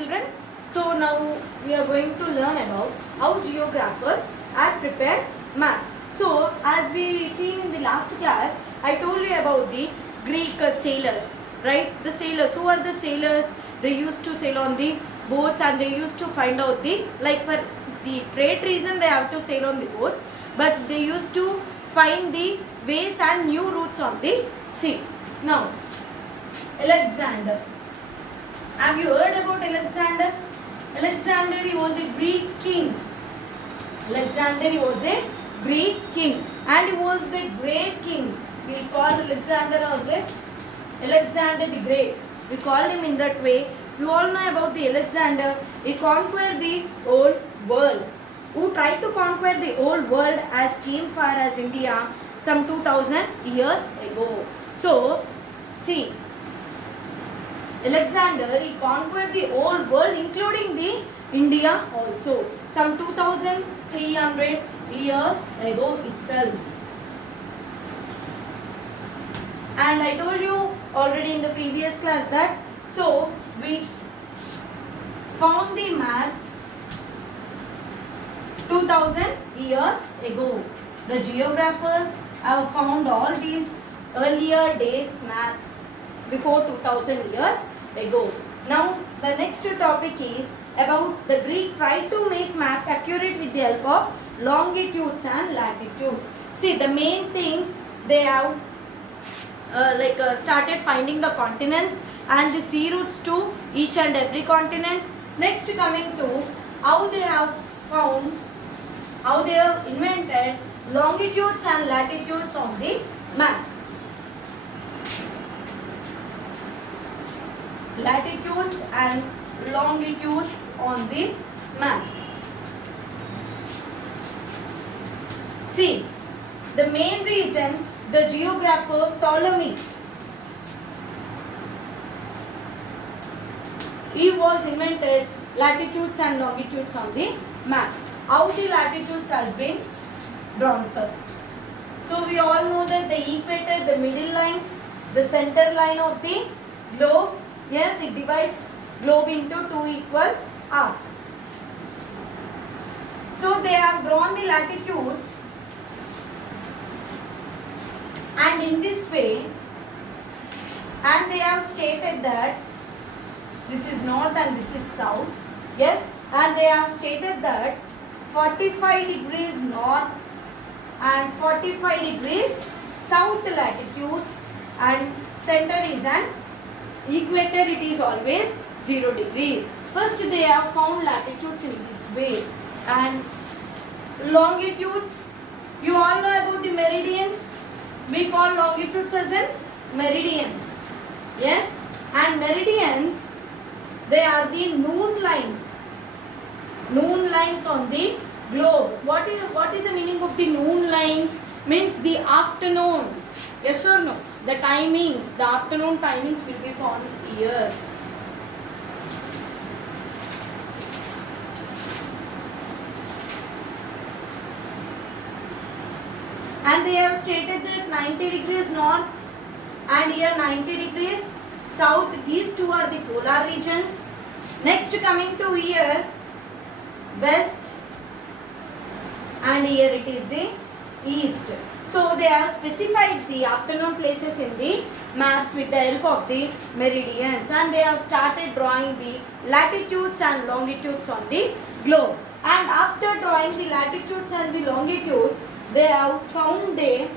children. So now we are going to learn about how geographers had prepared map. So as we seen in the last class, I told you about the Greek sailors, right? The sailors. Who are the sailors? They used to sail on the boats and they used to find out the, like for the trade reason they have to sail on the boats, but they used to find the ways and new routes on the sea. Now, Alexander. Have you heard about Alexander? Alexander, he was a Greek king. Alexander, he was a Greek king and he was the great king. We call Alexander as Alexander the Great. We call him in that way. You all know about the Alexander. He conquered the whole world. Who tried to conquer the whole world as came far as India some 2000 years ago. So, see, Alexander, he conquered the whole world including the India also some 2300 years ago itself. And I told you already in the previous class that, so we found the maps 2000 years ago. The geographers have found all these earlier days maps before 2000 years ago. Now the next topic is about the Greek tried to make map accurate with the help of longitudes and latitudes. See, the main thing they have started finding the continents and the sea routes to each and every continent. Next, coming to how they have found, how they have invented longitudes and latitudes on the map. Latitudes and longitudes on the map. See, the main reason the geographer Ptolemy, he was invented latitudes and longitudes on the map. How the latitudes has been drawn first. So we all know that the equator, the middle line, the center line of the globe, yes, it divides globe into two equal half. So they have drawn the latitudes, and in this way, and they have stated that this is north and this is south, yes, and they have stated that 45 degrees north and 45 degrees south latitudes, and center is an equator, it is always 0 degrees. First they have found latitudes in this way, and longitudes, you all know about the meridians. We call longitudes as in meridians, yes, and meridians, they are the noon lines on the globe. What is the meaning of the noon lines? Means the afternoon, yes or no? The timings, the afternoon timings will be found here. And they have stated that 90 degrees north and here 90 degrees south, these two are the polar regions. Next, coming to here, west, and here it is the east. So they have specified the afternoon places in the maps with the help of the meridians, and they have started drawing the latitudes and longitudes on the globe. And after drawing the latitudes and the longitudes, they have found a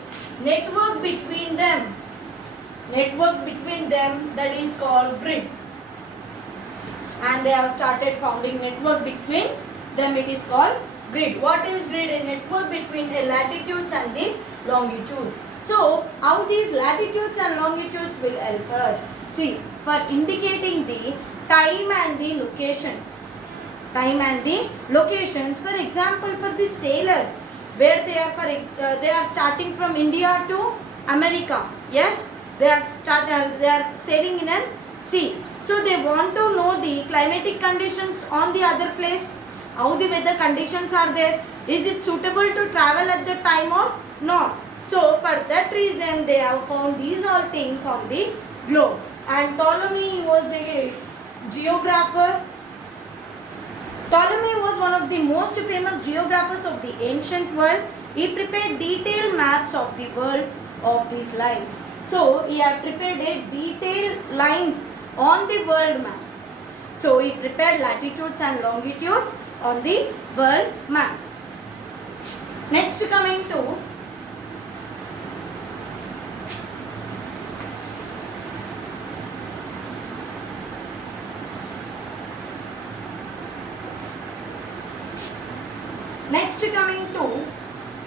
network between them. That is called grid. And they have started founding network between them. It is called grid. What is grid? A network between the latitudes and the longitudes. So, how these latitudes and longitudes will help us? See, for indicating the time and the locations. For example, for the sailors, where they are starting from India to America. Yes, they are sailing in a sea. So they want to know the climatic conditions on the other place. How the weather conditions are there. Is it suitable to travel at the time or not? So for that reason they have found these all things on the globe. And Ptolemy was a geographer one of the most famous geographers of the ancient world. He prepared detailed maps of the world of these lines. So he had prepared a detailed lines on the world map. So he prepared latitudes and longitudes on the world map. Next coming to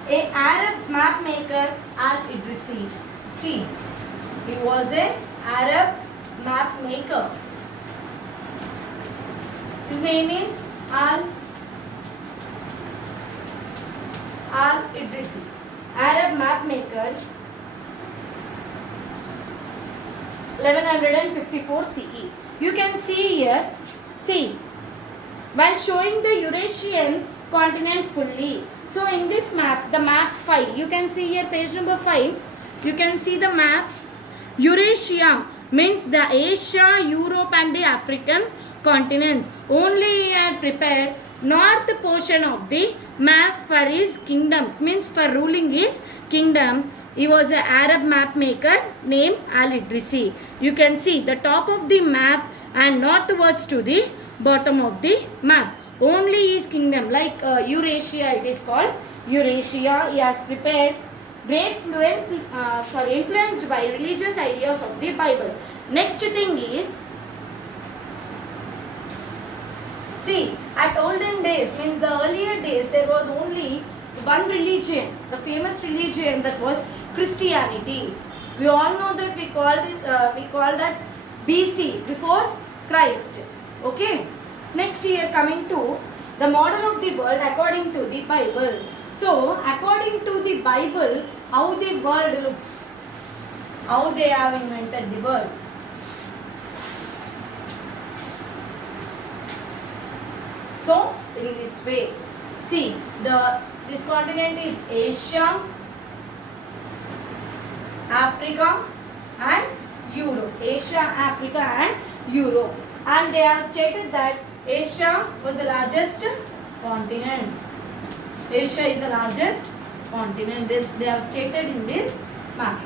a Arab map maker Al-Idrisi. See, he was a Arab map maker. His name is Al-Idrisi. Arab map maker, 1154 CE. You can see here, see, while showing the Eurasian continent fully. So in this map, the map 5, you can see here page number 5, you can see the map. Eurasia means the Asia, Europe and the African continents. Only he had prepared north portion of the map for his kingdom, means for ruling his kingdom. He was an Arab map maker named Al-Idrisi. You can see the top of the map and northwards to the bottom of the map. Only his kingdom, like Eurasia, it is called Eurasia. He has prepared great influenced by religious ideas of the Bible. Next thing is, see, at olden days, means the earlier days, there was only one religion, the famous religion, that was Christianity. We all know that we call that BC, before Christ. Okay. Next here coming to the model of the world according to the Bible. So according to the Bible, how the world looks, how they have invented the world. So in this way, see, this continent is Asia, Africa and Europe. Asia, Africa and Europe. And they have stated that Asia was the largest continent. Asia is the largest continent. This they have stated in this map.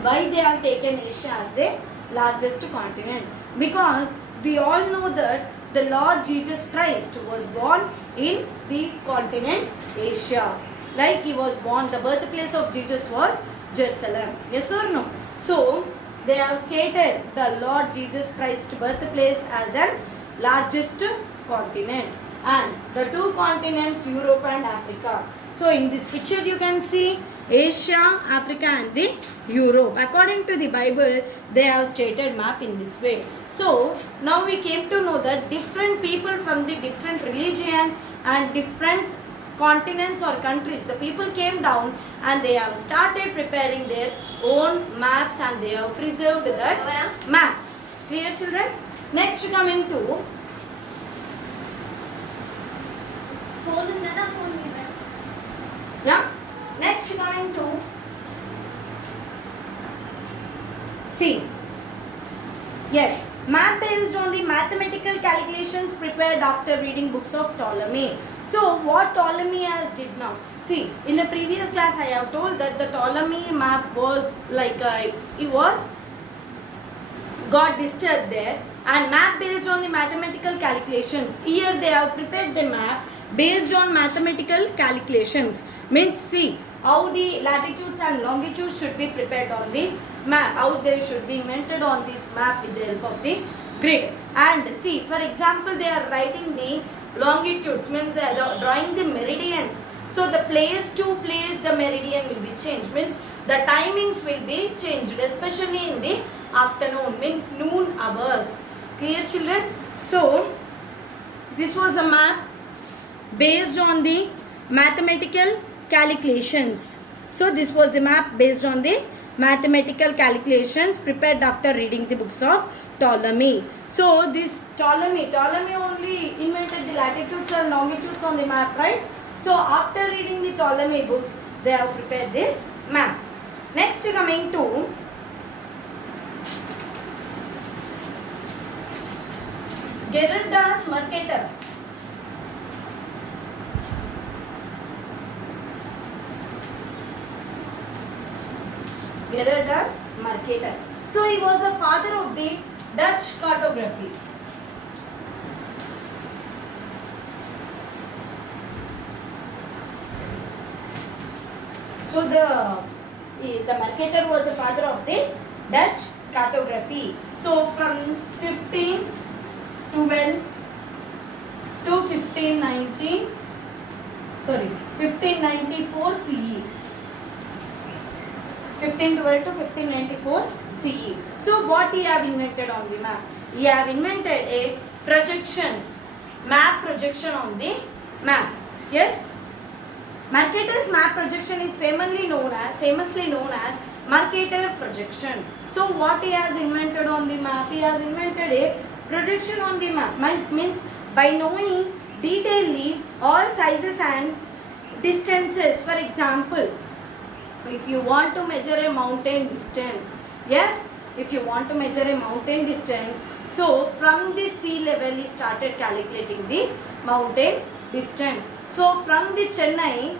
Why they have taken Asia as a largest continent? Because we all know that the Lord Jesus Christ was born in the continent Asia. Like he was born, the birthplace of Jesus was Jerusalem. Yes or no? So they have stated the Lord Jesus Christ birthplace as an largest continent, and the two continents Europe and Africa. So in this picture you can see Asia, Africa and the Europe. According to the Bible, they have stated map in this way. So now we came to know that different people from the different religion and different continents or countries, the people came down and they have started preparing their own maps and they have preserved that maps. Clear, children? Next coming to next coming to see, yes, map based on the mathematical calculations prepared after reading books of Ptolemy. So what Ptolemy has did now, see, in the previous class I have told that the Ptolemy map was like it was got disturbed there, and map based on the mathematical calculations. Here they have prepared the map based on mathematical calculations. Means see how the latitudes and longitudes should be prepared on the map, how they should be invented on this map with the help of the grid. And see, for example, they are writing the longitudes, means they are drawing the meridians. So the place to place the meridian will be changed, means the timings will be changed, especially in the afternoon, means noon hours. Clear, children? So this was a map based on the mathematical calculations. So this was the map based on the mathematical calculations prepared after reading the books of Ptolemy. So this Ptolemy only invented the latitudes and longitudes on the map, right? So after reading the Ptolemy books, they have prepared this map. Next coming to Gerardus Mercator. Gerardus Mercator. So he was the father of the Dutch cartography. So the Mercator was the father of the Dutch cartography. So from 1512 to 1594 CE. 1512 to 1594 CE. So what he have invented on the map? He have invented a projection, map projection on the map. Yes. Mercator's map projection is famously known as Mercator projection. So what he has invented on the map? He has invented a projection on the map. Means by knowing detailedly all sizes and distances. For example, if you want to measure a mountain distance, yes, if you want to measure a mountain distance, so from the sea level he started calculating the mountain distance. So from the Chennai,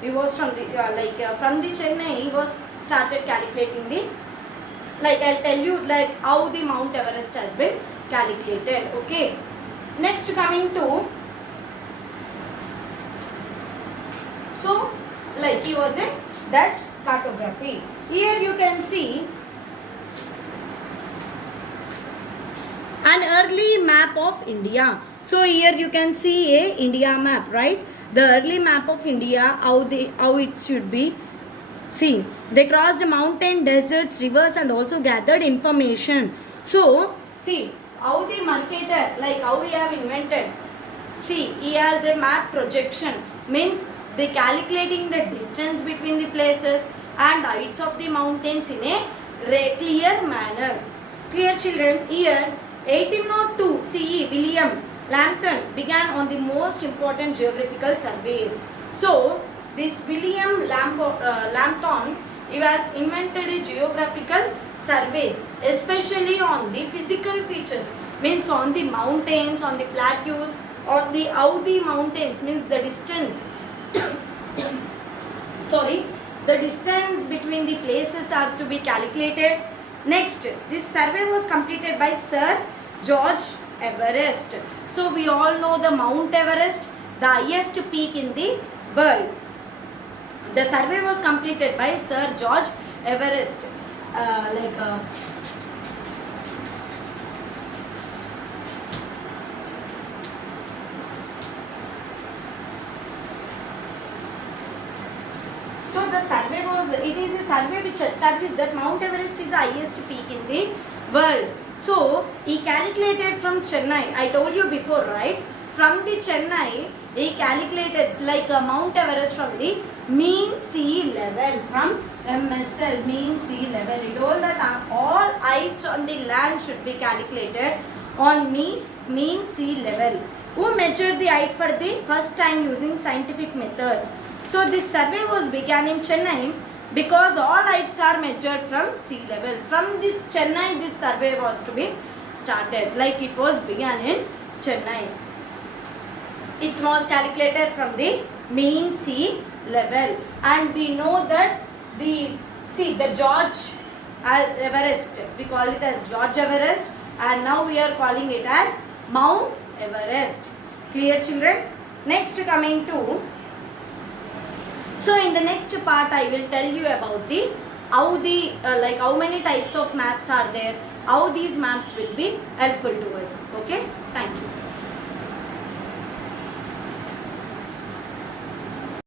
he was from the Chennai he was started calculating the, like I'll tell you like how the Mount Everest has been calculated. Okay. Next coming to, so like he was a Dutch cartography. Here you can see an early map of India. So here you can see a India map, right? The early map of India, how it should be seen. They crossed mountain, deserts, rivers and also gathered information. So see how the Mercator, like how we have invented. See, he has a map projection, means they calculating the distance between the places and heights of the mountains in a clear manner. Clear children? Here 1802 CE William Lambton began on the most important geographical surveys. So this William Lambton, he has invented a geographical surveys, especially on the physical features, means on the mountains, on the plateaus, on the how the mountains, means the distance sorry, the distance between the places are to be calculated. Next, this survey was completed by Sir George Everest. So we all know the Mount Everest, the highest peak in the world. The survey was completed by Sir George Everest. So the survey was, it is a survey which established that Mount Everest is the highest peak in the world. So he calculated from Chennai, I told you before, right? From the Chennai, he calculated like Mount Everest from the mean sea level, from MSL, mean sea level. He told that all heights on the land should be calculated on mean sea level. Who measured the height for the first time using scientific methods? So this survey was began in Chennai because all heights are measured from sea level. From this Chennai, this survey was to be started. Like it was began in Chennai. It was calculated from the mean sea level, and we know that the George Everest, we call it as George Everest, and now we are calling it as Mount Everest. Clear children? Next coming to, so in the next part I will tell you about the how many types of maps are there, how these maps will be helpful to us. Okay.